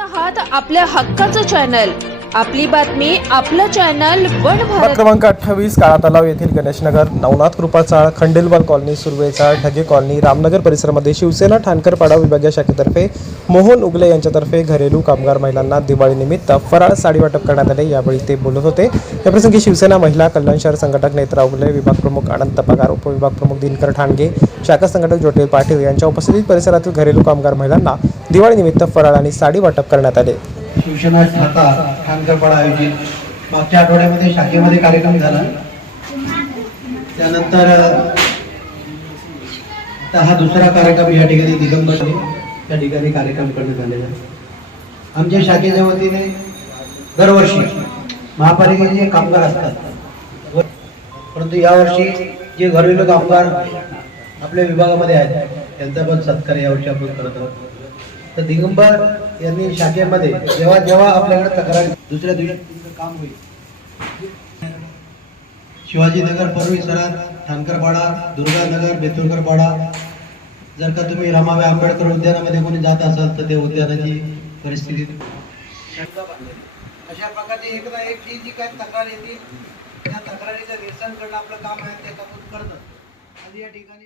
आहात आपल्या हक्काचं चॅनल आपली बातमी आपलं चॅनल वन भारत. क्रमांक अठ्ठावीस काळा तलाव येथील गणेशनगर नवनाथ कृपाचाळ खंडेलवाल कॉलनी सुरवेचाळ ढगे कॉलनी रामनगर परिसरामध्ये शिवसेना ठाणकर पाडा विभागीय शाखेतर्फे मोहन उगले यांच्यातर्फे घरेलू कामगार महिलांना दिवाळीनिमित्त फराळ साडी वाटप करण्यात आले यावेळी ते बोलत होते. याप्रसंगी शिवसेना महिला कल्याण शहर संघटक नेत्रा उगले विभाग प्रमुख अनंत पगार उपविभाग प्रमुख दिनकर ठाणगे शाखा संघटक ज्योतिल पाटील यांच्या उपस्थितीत परिसरातील घरेलू कामगार महिलांना दिवाळीनिमित्त फराळ आणि साडी वाटप करण्यात आले. शिवसेना शाखा ठाणकरपाडा आयोजित मागच्या आठवड्यामध्ये शाखेमध्ये कार्यक्रम झाला. त्यानंतर आता हा दुसरा कार्यक्रम या ठिकाणी दिगंबर या ठिकाणी कार्यक्रम करण्यात आलेला आमच्या शाखेच्या वतीने दरवर्षी महापालिकेचे जे कामगार असतात परंतु यावर्षी जे घरेलू कामगार आपल्या विभागामध्ये आहेत त्यांचा पण सत्कार यावर्षी आपण करत आहोत. तर दिगंबर यांनी शाखेमध्ये जेव्हा जेव्हा आपल्याकडे तक्रार दुसऱ्या दिवशी तुमचं काम होईल. शिवाजीनगर परिसरात ठाणकरपाडा दुर्गानगर बेतुलकरपाडा जर का तुम्ही रमाबाई आंबेडकर उद्यानामध्ये कोणी जात असाल तर ते उद्यानाची परिस्थिती अशा प्रकारची ना एक जी जी काही तक्रार येते त्या तक्रारीचं निरसन करणं आपलं काम आहे ते कबूल करतं आणि या ठिकाणी